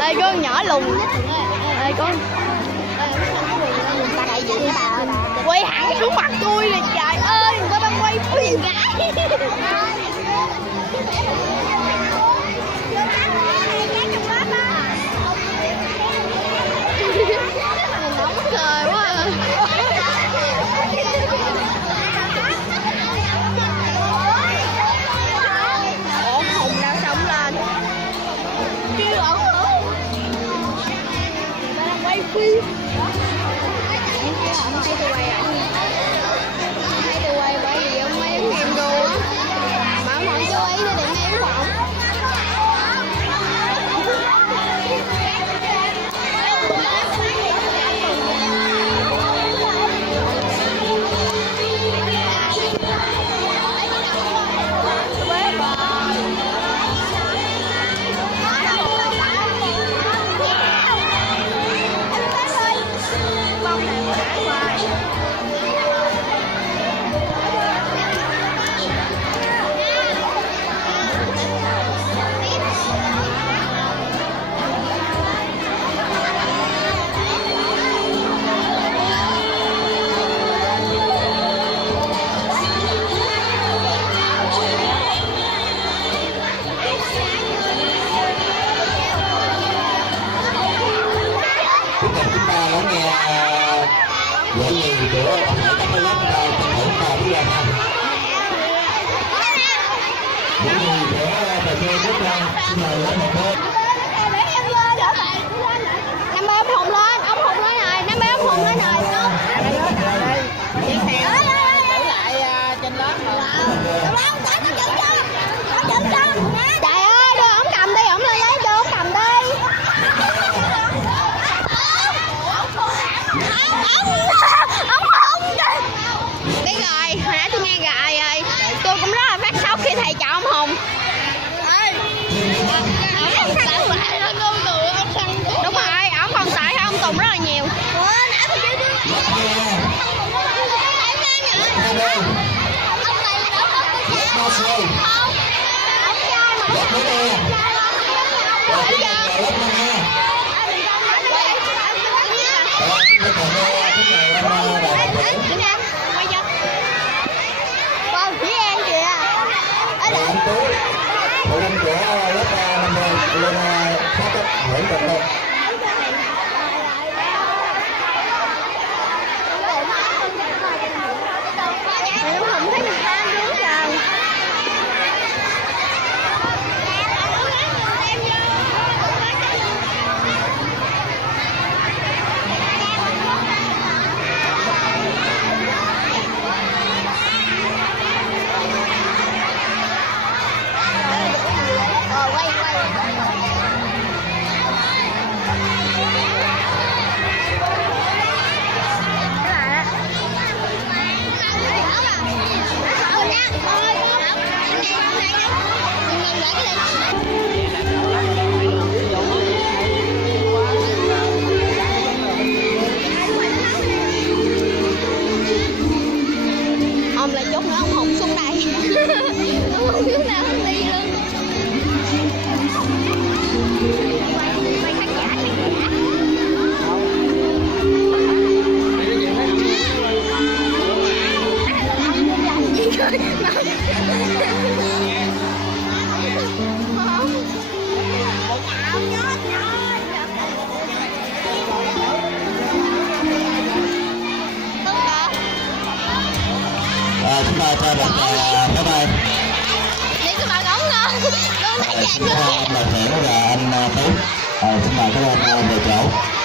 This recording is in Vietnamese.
Ê con nhỏ lùn. Ê con quay hẳn xuống mặt tôi nè, trời ơi, người ta đang quay phim gái. Nóng cười quá à. Ổn hùng đang sống lên kêu ổn hùng, người ta đang quay phim. Ông thấy tôi quay rồi, thấy tôi quay bởi vì ông mấy đứa em đồ á, mà ông không chú ý nó định em không. Lắng nghe những gì của các lớp tranh thủ vào với nhau. Những gì của trò chơi tiếp theo xin mời lớp một bên. Năm bé ông Hùng lên, ông Hùng lên rồi, năm bé ông Hùng lên rồi. Trên lớp trời ơi, đưa ổng cầm đi, ổng lên lấy, đưa ổng cầm đi. Ông Hùng biết rồi, hồi nãy tôi nghe gài rồi. Tôi cũng rất là phát sốc khi thầy chọn ông Hùng. Đúng rồi, ổng còn tệ hơn ông Tùng rất là nhiều. Phụ huynh của lớp 50 lên phát cấp hưởng được không? Không thấy người ta đứng trời. Ông lại chút nữa ông Hùng xuống đây. Ông không biết nào không đi luôn. Quay khán giả. Chúng ta cho được bye bye. Đi các bạn ống ngon. Con thấy Xin chào là anh Tú. Xin mời các bạn về chỗ.